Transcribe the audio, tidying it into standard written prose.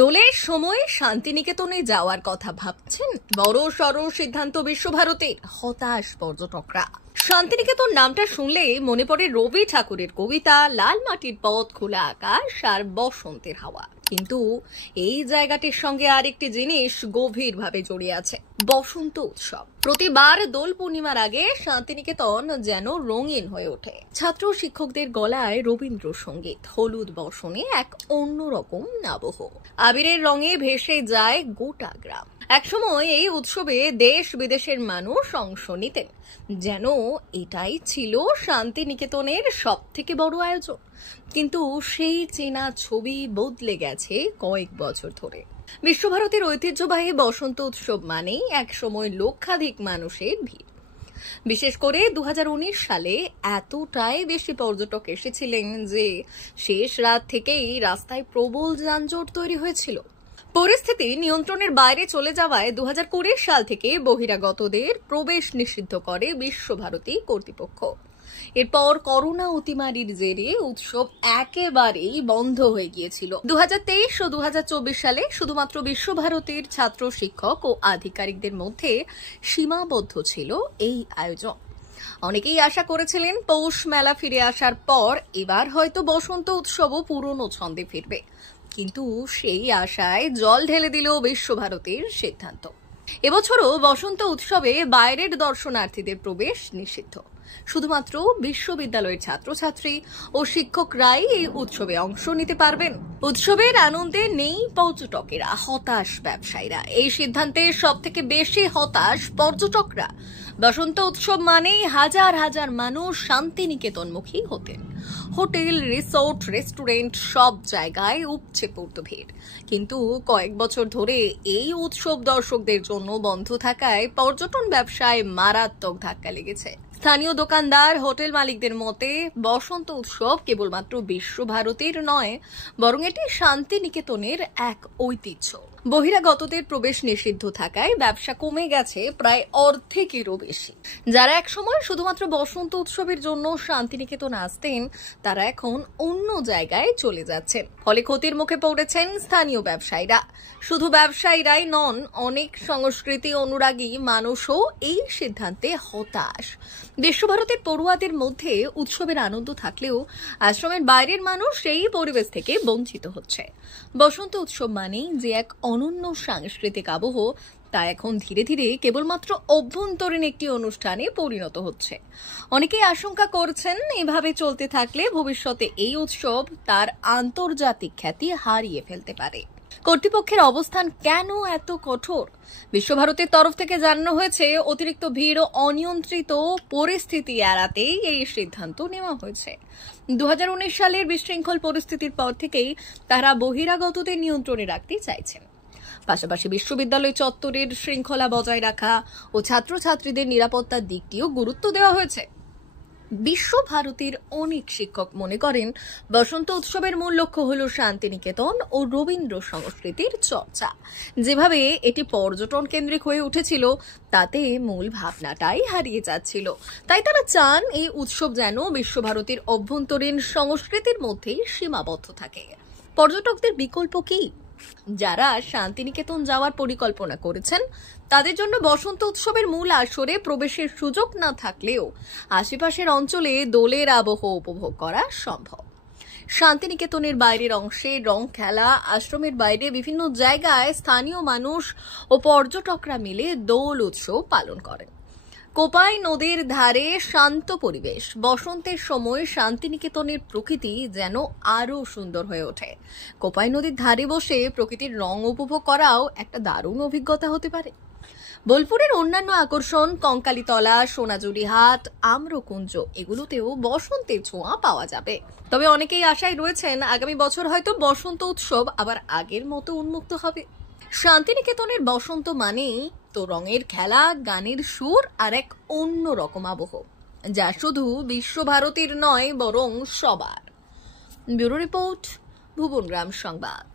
দোলের সময় শান্তিনিকেতনে যাওয়ার কথা ভাবছেন? বড় সড় সিদ্ধান্ত বিশ্বভারতীর, হতাশ পর্যটকরা। শান্তিনিকেতন নামটা শুনলে মনে পড়ে রবি ঠাকুরের কবিতা, লাল মাটির পথ, খোলা আকাশ আর বসন্তের হাওয়া। কিন্তু এই জায়গাটির সঙ্গে আরেকটি জিনিস গভীরভাবে জড়িয়ে আছে, বসন্ত উৎসব। প্রতিবার দোল পূর্ণিমার আগে শান্তিনিকেতন যেন রঙিন হয়ে ওঠে। ছাত্র শিক্ষকদের গলায় রবীন্দ্রসঙ্গীত, হলুদ বসনে এক অন্যরকম আবহ, আবিরের রঙে ভেসে যায় গোটা গ্রাম। একসময় এই উৎসবে দেশ বিদেশের মানুষ অংশ নিতেন, যেন এটাই ছিল শান্তিনিকেতনের সব থেকে বড় আয়োজন। কিন্তু সেই চেনা ছবি বদলে গেছে কয়েক বছর ধরে। বিশ্বভারতীর ঐতিহ্যবাহী বসন্ত উৎসব মানেই একসময় লক্ষাধিক মানুষের ভিড়। বিশেষ করে 2019 সালে এতটাই বেশি পর্যটক এসেছিলেন যে শেষ রাত থেকেই রাস্তায় প্রবল যানজট তৈরি হয়েছিল। পরিস্থিতি নিয়ন্ত্রণের বাইরে চলে যাওয়ায় 2020 সাল থেকে বহিরাগতদের প্রবেশ নিষিদ্ধ করে বিশ্বভারতী কর্তৃপক্ষ। এরপর করোনা অতিমারির জেরে উৎসব একেবারেই বন্ধ হয়ে গিয়েছিল। 2023 ও 2024 সালে শুধুমাত্র বিশ্বভারতীর ছাত্র শিক্ষক ও আধিকারিকদের মধ্যে সীমাবদ্ধ ছিল এই আয়োজন। অনেকেই আশা করেছিলেন পৌষ মেলা ফিরে আসার পর এবার হয়তো বসন্ত উৎসবও পুরনো ছন্দে ফিরবে, কিন্তু সেই আশায় জল ঢেলে দিল বিশ্বভারতীর সিদ্ধান্ত। এবছরও বসন্ত উৎসবে বাইরের দর্শনার্থীদের প্রবেশ নিষিদ্ধ। শুধুমাত্র বিশ্ববিদ্যালয়ের ছাত্রছাত্রী ও শিক্ষকরাই এই উৎসবে অংশ নিতে পারবেন। উৎসবের আনন্দে নেই পর্যটকেরা, হতাশ ব্যবসায়ীরা। এই সিদ্ধান্তে সব থেকে বেশি হতাশ পর্যটকরা। বসন্ত উৎসব মানেই হাজার হাজার মানুষ শান্তিনিকেতনমুখী হতেন। হোটেল, রিসোর্ট, রেস্টুরেন্ট সব জায়গায় উপচে পড়ত ভিড়। কিন্তু কয়েক বছর ধরে এই উৎসব দর্শকদের জন্য বন্ধ থাকায় পর্যটন ব্যবসায় মারাত্মক ধাক্কা লেগেছে। স্থানীয় দোকানদার, হোটেল মালিকদের মতে বসন্ত উৎসব কেবলমাত্র বিশ্বভারতীর নয়, বরং এটি শান্তিনিকেতনের এক ঐতিহ্য। বহিরাগতদের প্রবেশ নিষিদ্ধ থাকায় ব্যবসা কমে গেছে প্রায় অর্ধেকেরও বেশি। যারা একসময় শুধুমাত্র বসন্ত উৎসবের জন্য শান্তিনিকেতন আসতেন, তারা এখন অন্য জায়গায় চলে যাচ্ছেন। ফলে ক্ষতির মুখে পড়েছেন স্থানীয় ব্যবসায়ীরা। শুধু ব্যবসায়ীরাই নন, অনেক সংস্কৃতি অনুরাগী মানুষও এই সিদ্ধান্তে হতাশ। বিশ্বভারতীর পড়ুয়াদের মধ্যে উৎসবের আনন্দ থাকলেও আশ্রমের বাইরের মানুষ সেই পরিবেশ থেকে বঞ্চিত হচ্ছে। বসন্ত উৎসব মানেই যে এক অনন্য সাংস্কৃতিক আবহ, তা এখন ধীরে ধীরে কেবলমাত্র অভ্যন্তরীণ একটি অনুষ্ঠানে পরিণত হচ্ছে। অনেকেই আশঙ্কা করছেন, এভাবে চলতে থাকলে ভবিষ্যতে এই উৎসব তার আন্তর্জাতিক খ্যাতি হারিয়ে ফেলতে পারে। কর্তৃপক্ষের অবস্থান কেন এত কঠোর? বিশ্বভারতীর তরফ থেকে জানানো হয়েছে, অতিরিক্ত ভিড় ও অনিয়ন্ত্রিত পরিস্থিতি এড়াতেই এই সিদ্ধান্ত নেওয়া হয়েছে। 2019 সালের বিশৃঙ্খল পরিস্থিতির পর থেকেই তারা বহিরাগতদের নিয়ন্ত্রণে রাখতে চাইছেন। পাশাপাশি বিশ্ববিদ্যালয় চত্বরের শৃঙ্খলা বজায় রাখা ও ছাত্রছাত্রীদের নিরাপত্তার দিকটিও গুরুত্ব দেওয়া হয়েছে। বিশ্বভারতীর অনেক শিক্ষক মনে করেন, বসন্ত উৎসবের মূল লক্ষ্য হল শান্তিনিকেতন ও রবীন্দ্র সংস্কৃতির চর্চা। যেভাবে এটি পর্যটন কেন্দ্রিক হয়ে উঠেছিল, তাতে মূল ভাবনাটাই হারিয়ে যাচ্ছিল। তাই তারা চান এই উৎসব যেন বিশ্বভারতীর অভ্যন্তরীণ সংস্কৃতির মধ্যেই সীমাবদ্ধ থাকে। পর্যটকদের বিকল্প কি? যারা শান্তিনিকেতন যাওয়ার পরিকল্পনা করেছেন, তাদের জন্য বসন্ত উৎসবের মূল আসরে প্রবেশের সুযোগ না থাকলেও আশেপাশের অঞ্চলে দোলের আবহ উপভোগ করা সম্ভব। শান্তিনিকেতনের বাইরের অংশে রং খেলা, আশ্রমের বাইরে বিভিন্ন জায়গায় স্থানীয় মানুষ ও পর্যটকরা মিলে দোল উৎসব পালন করেন। কোপাই নদীর ধারে শান্ত পরিবেশ, বসন্তের সময় শান্তিনিকেতনের প্রকৃতি যেন আরো সুন্দর হয়ে ওঠে। কোপাই নদীর ধারে বসে প্রকৃতির রং উপভোগ করাও একটা দারুণ অভিজ্ঞতা হতে পারে। বোলপুরের অন্যান্য আকর্ষণ, কঙ্কালীতলা, সোনাঝুরি হাট, আম্রকুঞ্জ, এগুলোতেও বসন্তের ছোঁয়া পাওয়া যাবে। তবে অনেকেই আশায় রয়েছেন, আগামী বছর হয়তো বসন্ত উৎসব আবার আগের মতো উন্মুক্ত হবে। শান্তিনিকেতনের বসন্ত মানেই তো রঙের খেলা, গানের সুর আর এক অন্য রকম আবহ, যা শুধু বিশ্বভারতীর নয়, বরং সবার। ব্যুরো রিপোর্ট, ভুবনগ্রাম সংবাদ।